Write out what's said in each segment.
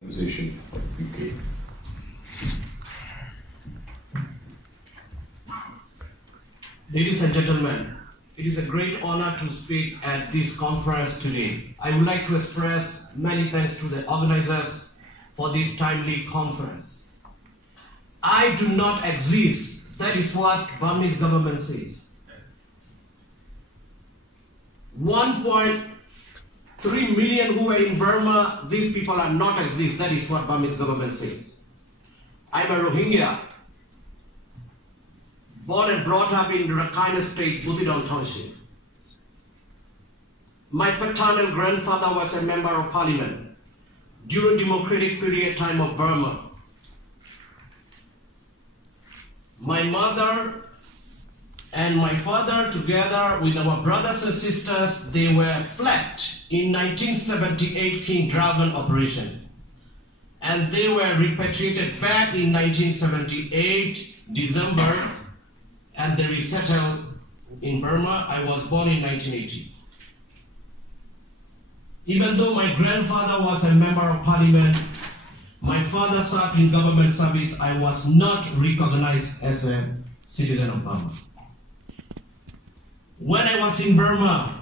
Organization of UK. Ladies and gentlemen, it is a great honor to speak at this conference today. I would like to express many thanks to the organizers for this timely conference. I do not exist. That is what Burmese government says. 1.3 million who are in Burma, these people are not exist. That is what Burmese government says. I'm a Rohingya, born and brought up in Arakan state, Butidong township. My paternal grandfather was a member of parliament during democratic period time of Burma. My mother and my father, together with our brothers and sisters, they were fled in 1978 Khin Dragon operation. And they were repatriated back in 1978 December, and they resettled in Burma. I was born in 1980. Even though my grandfather was a member of parliament, my father served in government service, I was not recognized as a citizen of Burma. When I was in Burma,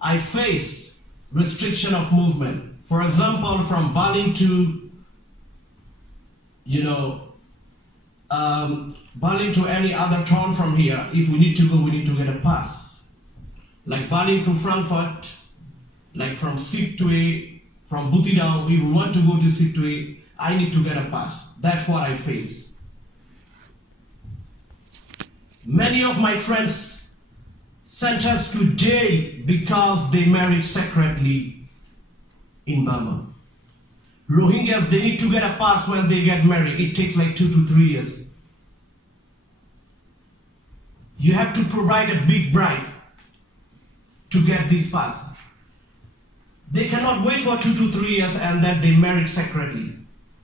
I faced restriction of movement. For example, from Bali to, Bali to any other town from here, if we need to go, we need to get a pass. Like Bali to Frankfurt, like from Sittwe, from Butidong, if we want to go to Sittwe, I need to get a pass. That's what I face. Many of my friends sentenced to jail because they married secretly in Burma. Rohingyas, they need to get a pass when they get married. It takes like 2 to 3 years. You have to provide a big bribe to get this pass. They cannot wait for 2 to 3 years and then they married secretly.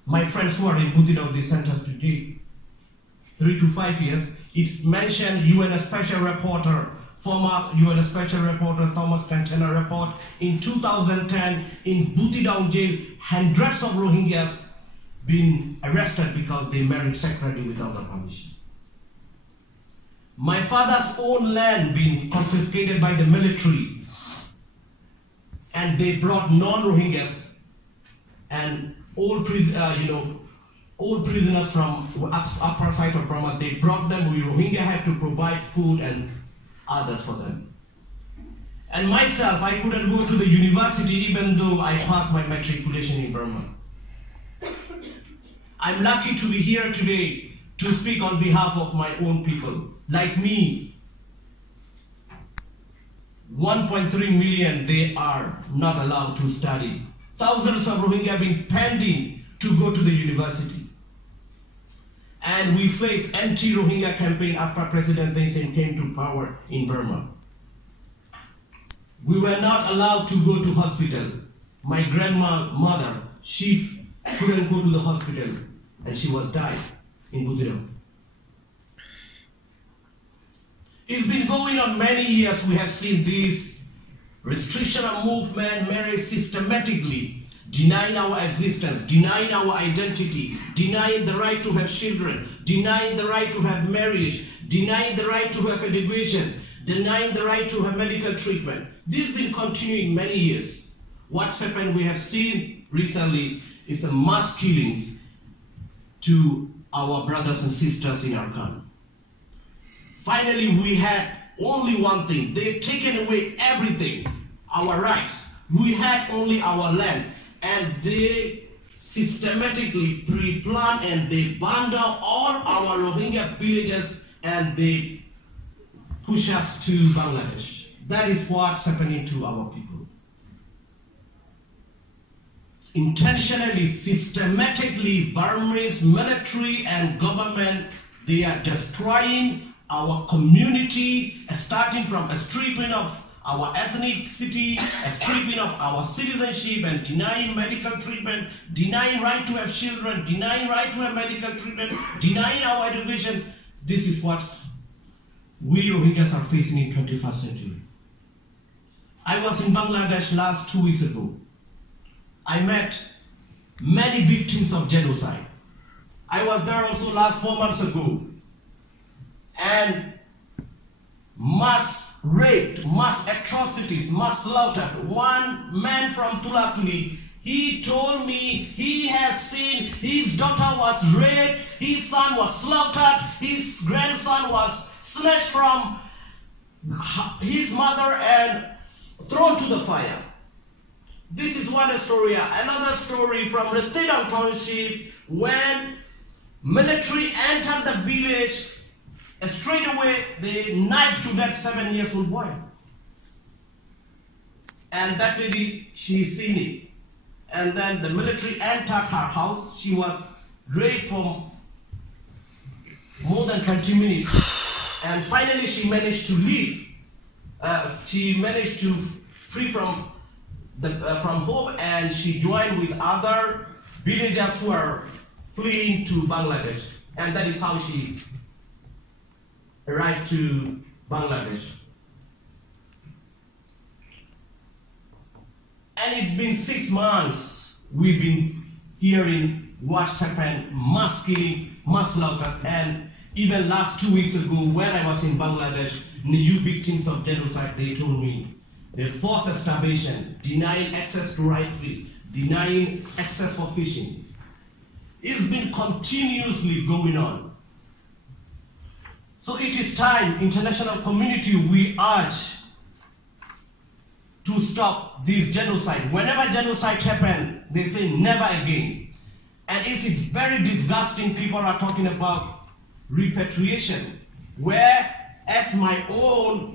My friends who are in Butidong, they sentenced to jail 3 to 5 years. It's mentioned UN Special Rapporteur, former UN Special Rapporteur Thomas Container report in 2010 in Butidong jail, hundreds of Rohingyas been arrested because they married secretly without a permission. My father's own land being confiscated by the military, and they brought non-Rohingyas and all prisoners from upper side of Burma. They brought them. We Rohingya have to provide food and others for them. And myself, I couldn't go to the university even though I passed my matriculation in Burma. I'm lucky to be here today to speak on behalf of my own people. Like me, 1.3 million, they are not allowed to study. Thousands of Rohingya have been pending to go to the university. And we face anti-Rohingya campaign after President Khin came to power in Burma. We were not allowed to go to hospital. My grandmother, she couldn't go to the hospital and she was died in Butidong. It's been going on many years. We have seen this restriction of movement, marriage systematically, denying our existence, denying our identity, denying the right to have children, denying the right to have marriage, denying the right to have education, denying the right to have medical treatment. This has been continuing many years. What's happened, we have seen recently, is a mass killings to our brothers and sisters in Arakan. Finally, we had only one thing. They've taken away everything, our rights. We had only our land. And they systematically pre-plan and they burn down all our Rohingya villages and they push us to Bangladesh. That is what's happening to our people. Intentionally, systematically, Burmese military and government, they are destroying our community, starting from a stripping of our ethnicity, stripping of our citizenship and denying medical treatment, denying right to have children, denying right to have medical treatment, denying our education. This is what we Rohingyas are facing in 21st century. I was in Bangladesh last 2 weeks ago. I met many victims of genocide. I was there also last 4 months ago. And mass rape, mass atrocities, mass slaughter. One man from Tulakuli, he told me he has seen his daughter was raped, his son was slaughtered, his grandson was snatched from his mother and thrown to the fire. This is one story. Another story from Retidan Township, when military entered the village, straight away they knifed to that 7-year-old boy. And that lady, she seen it. And then the military entered her house. She was raped for more than 20 minutes. And finally she managed to leave. She managed to free from home, and she joined with other villagers who are fleeing to Bangladesh. And that is how she arrived to Bangladesh. And it's been 6 months we've been hearing what's happened, mass killing, mass slaughter. And even last 2 weeks ago when I was in Bangladesh, new victims of genocide, they told me the forced starvation, denying access to right food, denying access for fishing. It's been continuously going on. So it is time, international community, we urge to stop this genocide. Whenever genocide happens, they say never again. And it's very disgusting. People are talking about repatriation, where as myself,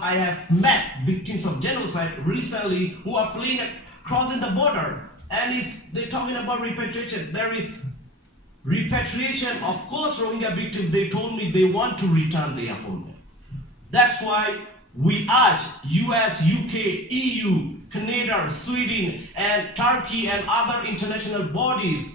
I have met victims of genocide recently who are fleeing, crossing the border. And they're talking about repatriation. There is repatriation. Of course, Rohingya victims, they told me they want to return their homeland. That's why we urge US, UK, EU, Canada, Sweden, and Turkey, and other international bodies.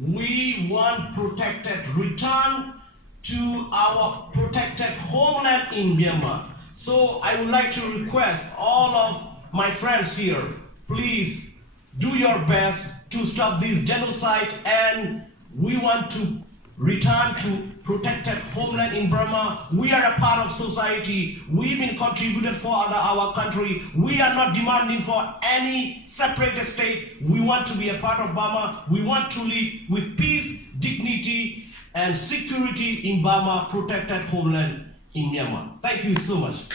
We want protected return to our protected homeland in Myanmar. So I would like to request all of my friends here, please do your best to stop this genocide, and we want to return to protected homeland in Burma. We are a part of society. We've been contributed for our country. We are not demanding for any separate state. We want to be a part of Burma. We want to live with peace, dignity, and security in Burma, protected homeland in Myanmar. Thank you so much.